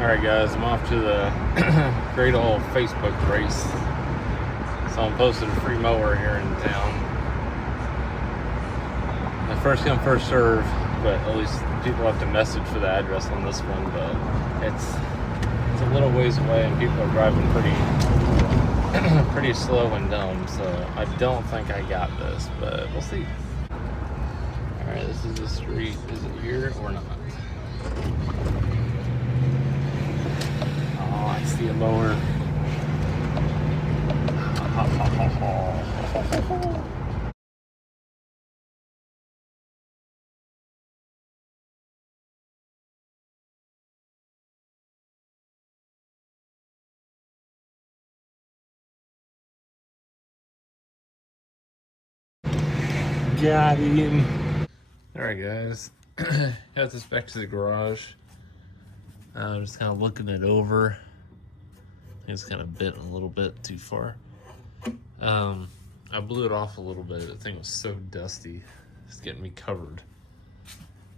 Alright guys, I'm off to the Great Old Facebook race. So I'm posted a free mower here in town. The first come, first serve, but at least people have to message for the address on this one, but it's a little ways away and people are driving pretty slow and dumb, so I don't think I got this, but we'll see. Alright, this is the street. Is it here or not? Oh, I see a mower. Got him. Alright guys, got this back to the garage. I'm just kind of looking it over. I think it's kind of bent a little bit too far. I blew it off a little bit. The thing was so dusty. It's getting me covered.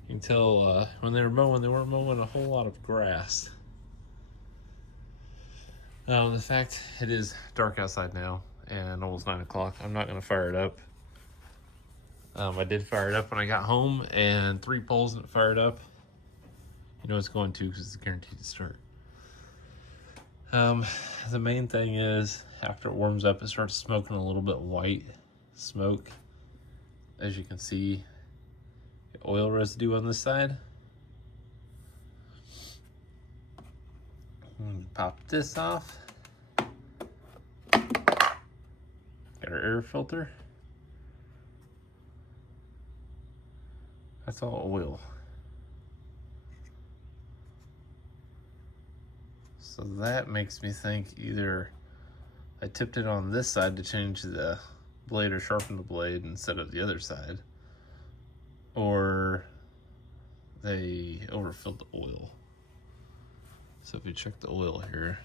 You can tell when they were mowing, they weren't mowing a whole lot of grass. The fact it is dark outside now and almost 9 o'clock, I'm not going to fire it up. I did fire it up when I got home, and 3 poles and it fired up. You know it's going to because it's guaranteed to start. The main thing is after it warms up, it starts smoking a little bit white smoke. As you can see, the oil residue on this side. Pop this off. Got our air filter. That's all oil. So that makes me think either I tipped it on this side to change the blade or sharpen the blade instead of the other side, or they overfilled the oil. So if you check the oil here,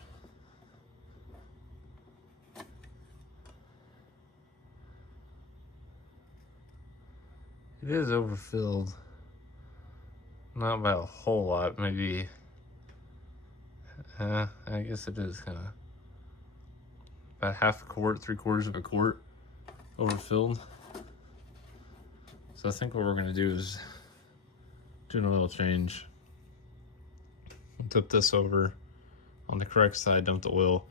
it is overfilled. Not by a whole lot, maybe. I guess it is kind of about half a quart, 3/4 of a quart overfilled. So I think what we're gonna do is do an oil change. We'll tip this over on the correct side, dump the oil,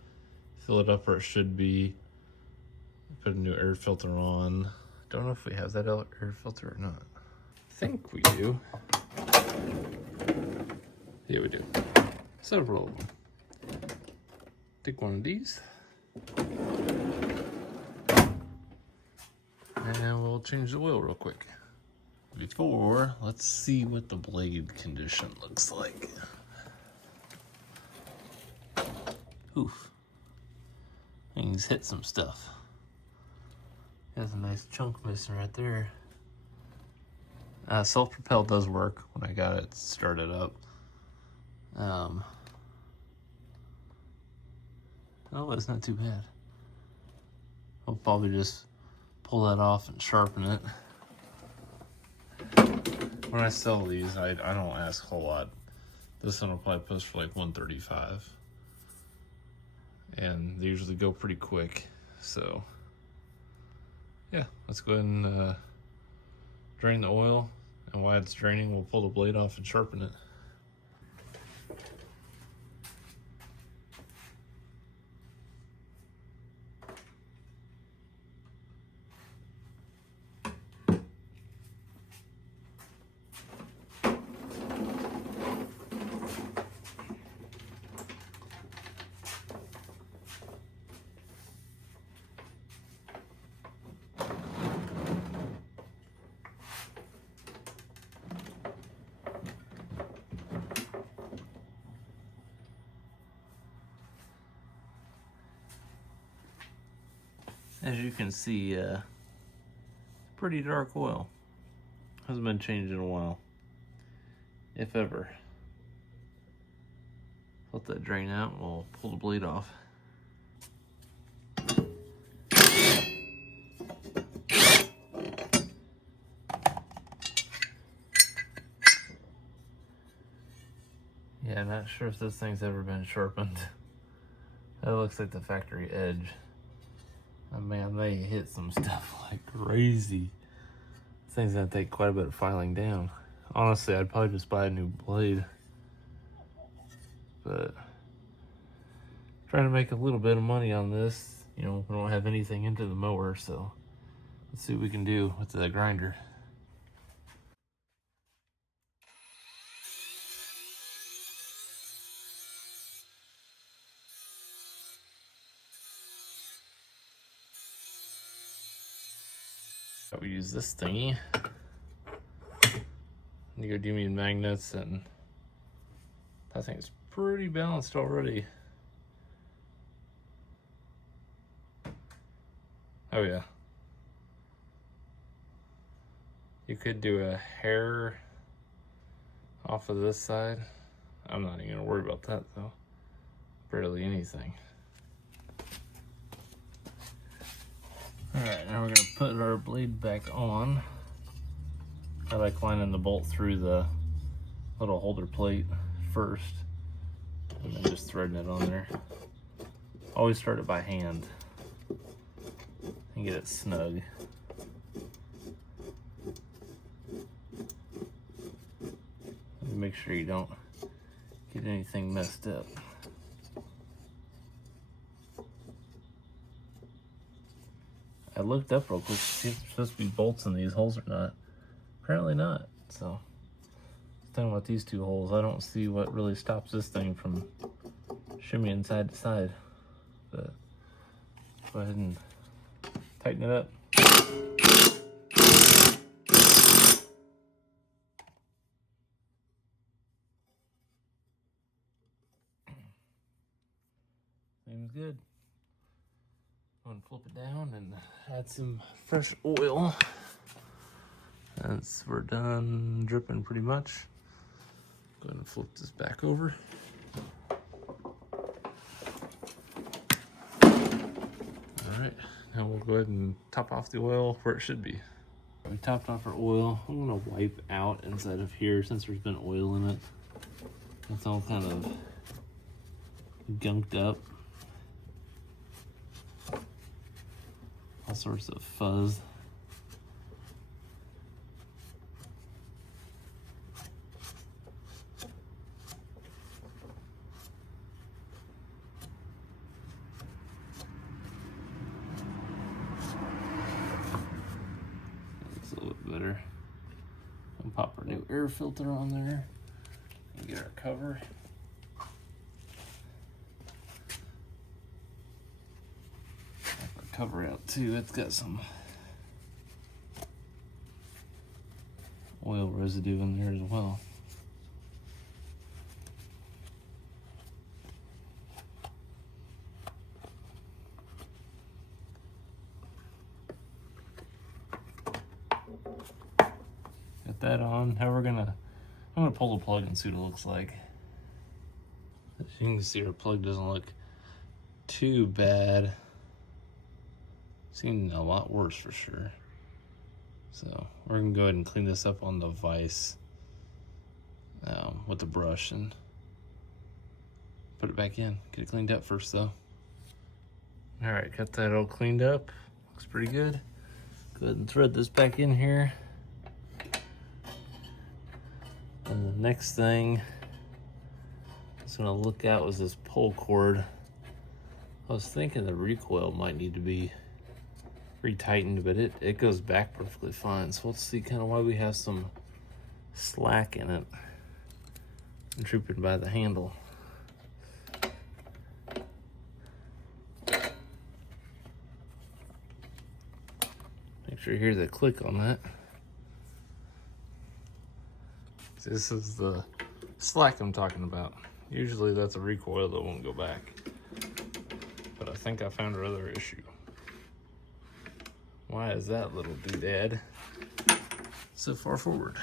fill it up where it should be, put a new air filter on. Don't know if we have that air filter or not. I think we do. Yeah, we do. Several of them. Take one of these. And we'll change the oil real quick. Before, let's see what the blade condition looks like. Oof. Things hit some stuff. There's a nice chunk missing right there. Self-propel does work when I got it started up. Oh, it's not too bad. I'll probably just pull that off and sharpen it. When I sell these, I don't ask a whole lot. This one will probably post for like $135. And they usually go pretty quick. So, yeah, let's go ahead and drain the oil. And while it's draining, we'll pull the blade off and sharpen it. As you can see, pretty dark oil. Hasn't been changed in a while, if ever. Let that drain out and we'll pull the blade off. Yeah, and not sure if this thing's ever been sharpened. That looks like the factory edge. Oh man, they hit some stuff like crazy. This thing's gonna take quite a bit of filing down. Honestly, I'd probably just buy a new blade. But trying to make a little bit of money on this. You know, we don't have anything into the mower, so let's see what we can do with the grinder. We use this thingy, neodymium magnets, and I think it's pretty balanced already. Oh yeah. You could do a hair off of this side. I'm not even gonna worry about that though. Barely anything. Alright, now we're gonna put our blade back on. I like lining the bolt through the little holder plate first, and then just threading it on there. Always start it by hand and get it snug. And make sure you don't get anything messed up. I looked up real quick to see if there's supposed to be bolts in these holes or not. Apparently not, so talking about these two holes, I don't see what really stops this thing from shimmying side to side. But go ahead and tighten it up. Seems good. I'm gonna flip it down and add some fresh oil. Once we're done dripping pretty much, go ahead and flip this back over. Alright, now we'll go ahead and top off the oil where it should be. We topped off our oil. I'm gonna wipe out inside of here since there's been oil in it. It's all kind of gunked up. All sorts of fuzz. Looks a little bit better. We'll pop our new air filter on there and get our cover. Cover out too. It's got some oil residue in there as well. Got that on. Now I'm gonna pull the plug and see what it looks like. As you can see, our plug doesn't look too bad. Seen a lot worse for sure. So we're gonna go ahead and clean this up on the vise with the brush and put it back in. Get it cleaned up first though. All right, got that all cleaned up. Looks pretty good. Go ahead and thread this back in here. And the next thing I was gonna look at was this pull cord. I was thinking the recoil might need to be retightened, but it goes back perfectly fine. So let's see kind of why we have some slack in it and drooping by the handle. Make sure you hear the click on that. This is the slack I'm talking about. Usually that's a recoil that won't go back, but I think I found another issue. Why is that little doodad so far forward?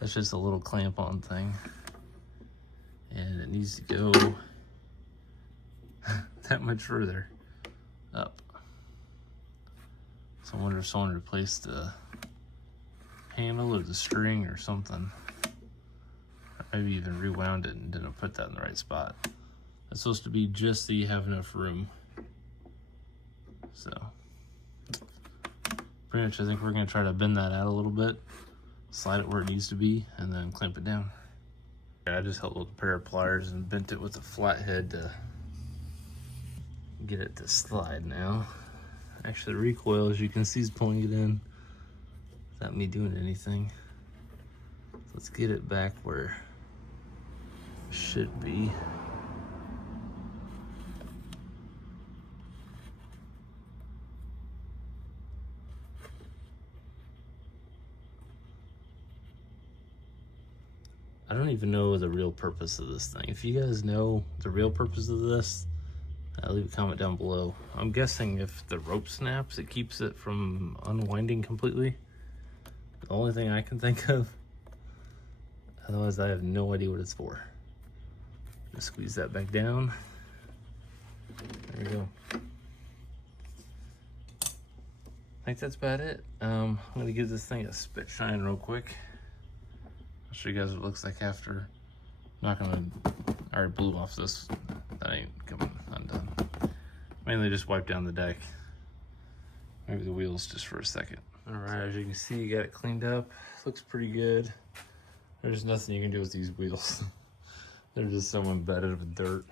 That's just a little clamp on thing, and it needs to go that much further up. So I wonder if someone replaced the handle or the string or something. maybe even rewound it and didn't put that in the right spot. It's supposed to be just so you have enough room. So pretty much I think we're gonna try to bend that out a little bit, slide it where it needs to be, and then clamp it down. I just held with a pair of pliers and bent it with a flathead to get it to slide now. Actually, the recoil, as you can see, is pulling it in without me doing anything. So let's get it back where it should be. I don't even know the real purpose of this thing. If you guys know the real purpose of this, leave a comment down below. I'm guessing if the rope snaps, it keeps it from unwinding completely. The only thing I can think of. Otherwise, I have no idea what it's for. Just squeeze that back down. There we go. I think that's about it. I'm gonna give this thing a spit shine real quick. I'll show you guys what it looks like after. I'm not gonna, I already blew off this. That ain't coming undone. Mainly just wipe down the deck. Maybe the wheels just for a second. All right, as you can see, you got it cleaned up. Looks pretty good. There's nothing you can do with these wheels. They're just so embedded with dirt.